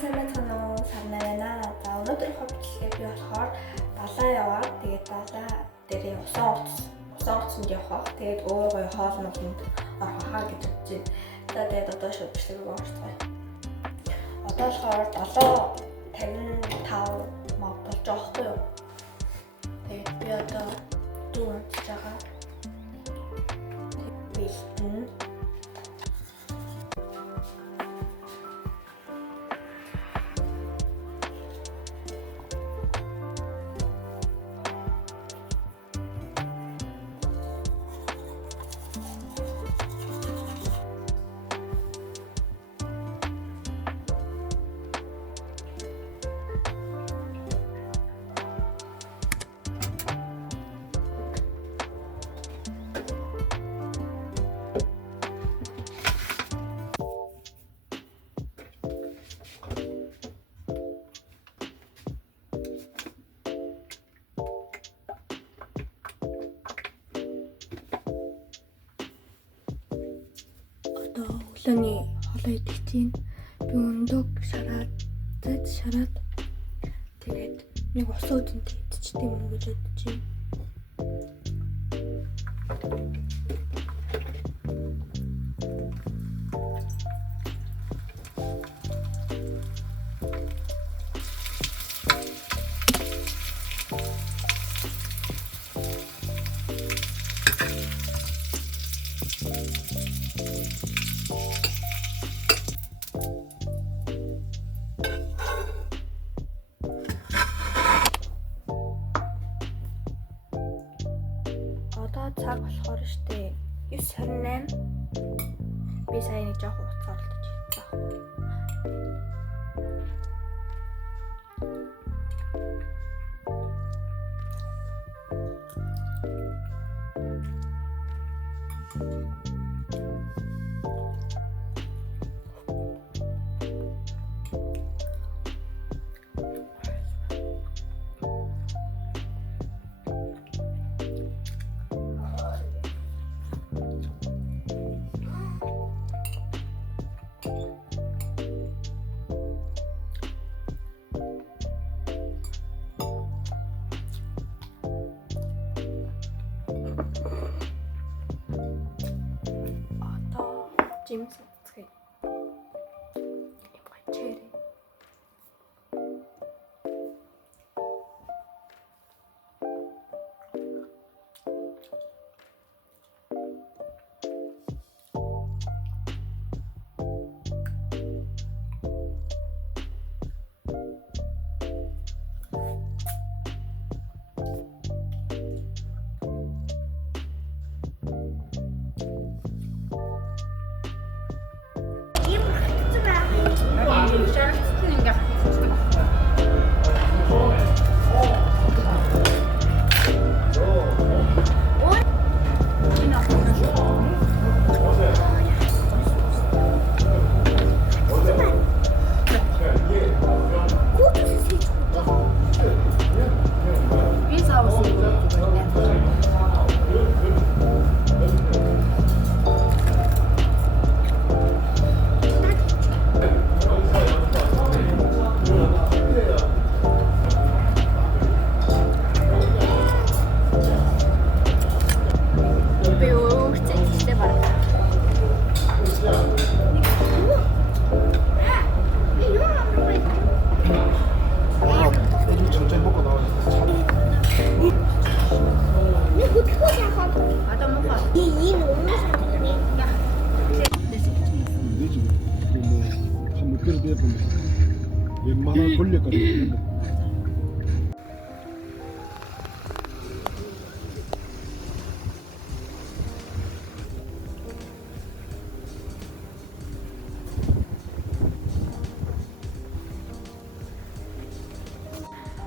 Сайн байна уу? Сарна байна. За өнөөдөр хөвчлээ би болохоор далаа яваад тэгээд далаа дээр усан утсанд явах. Тэгээд өөр гоё хоол модонд орох хаа гэж бодож байна. За тэгээд одоо шүтгэлэг орцгоё. Одоо болохоор 7:55 мод болж байгаа хгүй юу? Тэгээд би одоо дүүнж байгаа. Бэлтэн. Өглөөний хоолоо идэх чинь би өндөг шараад тэгээд нэг ус үүдэнтэй идчихтэй юм гэж бодож байна. Цаг болохоор штэ 9:28 би сая нэг жоох хугацаа олдож байна. Жимс цэцгээ. Чэри. 웬만한 권력까지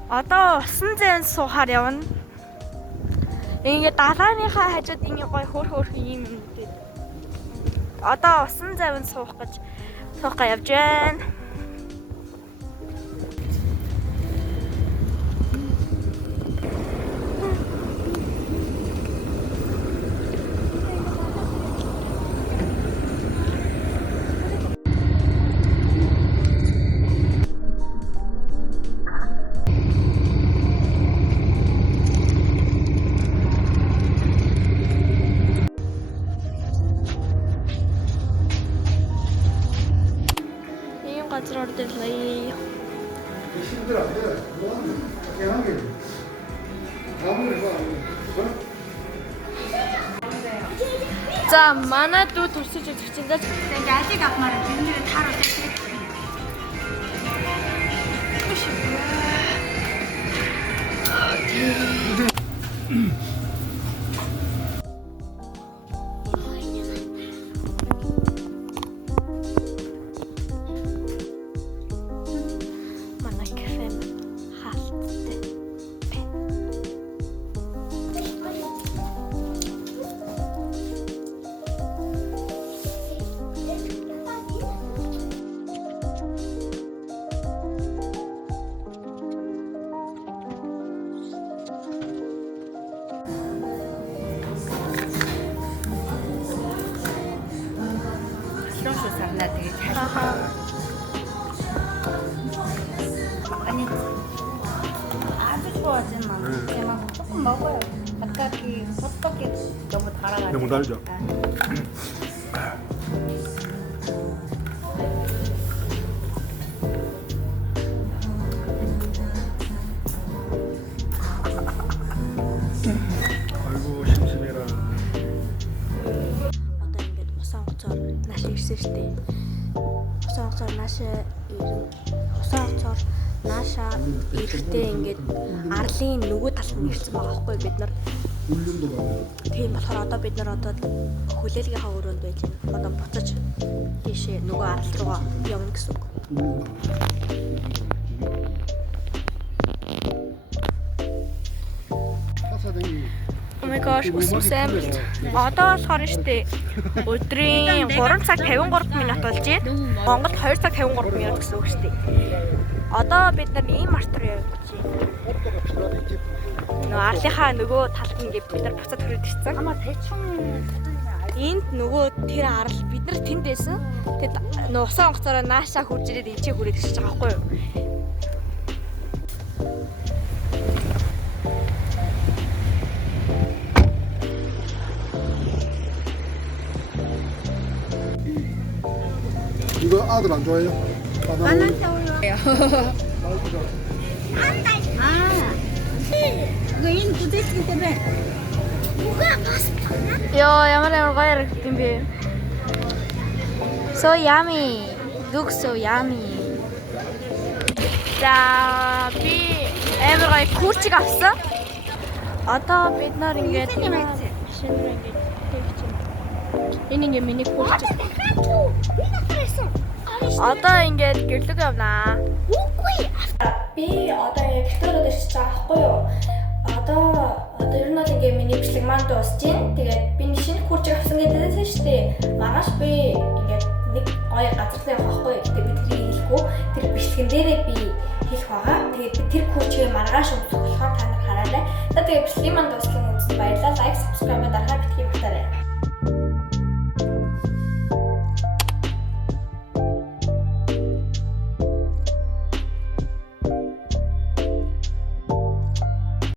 Одоо усан зээн суухаар явна. Ингээд далааныхаа хажууд ингэ гой хөөх юм гэдэг. Одоо усан зээн суух гэж явж байна. газар орж ирлээ. 힘들어. 그냥 게. 아무리 봐. За манай дүү төрсөж үзэж байна. Ингээ ажиг авмаар энэ тааруулж ирэх. Манай кафе хаалттай. Шуу сарнаа тэгээд хаашаа. Они 아주 좋아하지만 제가 조금 먹어요. 아까 그 호떡이 너무 달아가지고. 너무 달죠? 아이고 심심해라. Одоо ингээд усан хуцаар нааш ирсэн штэ. Усан хуцаар нааша ирэхдээ ингээд арлын нөгөө талд нь ирсэн байгаа байхгүй бид нар. 울림도 많아요. Тийм болохоор одоо бид нар одоо хүлээлгийнхаа өрөөнд байж байна. Одоо буцаж тийшээ нөгөө арал руугаа явна гэсэн үг. Oh my gosh, усмсан. Одоо болохоор нь штэ. Өдрийн 3 цаг 53 минут болж байна. Монголд 2 цаг 53 минут гэсэн үг штэ. Одоо бид нар ийм март руу явж байна. Нөгөө арлынхаа нөгөө талд ингээд бид нар буцаад хүрээд ирсэн. 아마 대충 Энд нөгөө тэр арал бид нар тэнд байсан. Тэгэд нөгөө усан онгоцороо наашаа хурж ирээд ичээ хүрээд ирчихэж байгаа байхгүй юу? 이거 아들 안 좋아해요? 바나나 이거 인 부대찌개 때문에 Яа, ямар гоё харагдсан бэ? So yummy. Looks so yummy. За би амар гоё курчиг авсан. Одоо бид нар ингээд шинээр ингээд тэгж байна. Энэ ингээд миний курчиг. Одоо ингээд гэрлэг явнаа. Би одоо яг Викториод ирчихэж байгаа байхгүй юу? Одоо ер нь бол ингээ миний бичлэг маань дуусж байна. Тэгээд би нэг шинэ курчиг авсан гэдээсэн шүү дээ. Маргааш би ингээ нэг гоё газар дээр явах байхгүй. Тэгээд би тэрийг хэлэхгүй. Тэр бичлэгэн дээрээ би хэлэх байгаа. Тэгээд би тэр курчгийг маргааш өгөх болохоор та нар хараарай. За тэгээд бичлэгийн маань дууссан үзсэн баярлалаа. Лайк, subscribe дарахаа битгий батарай.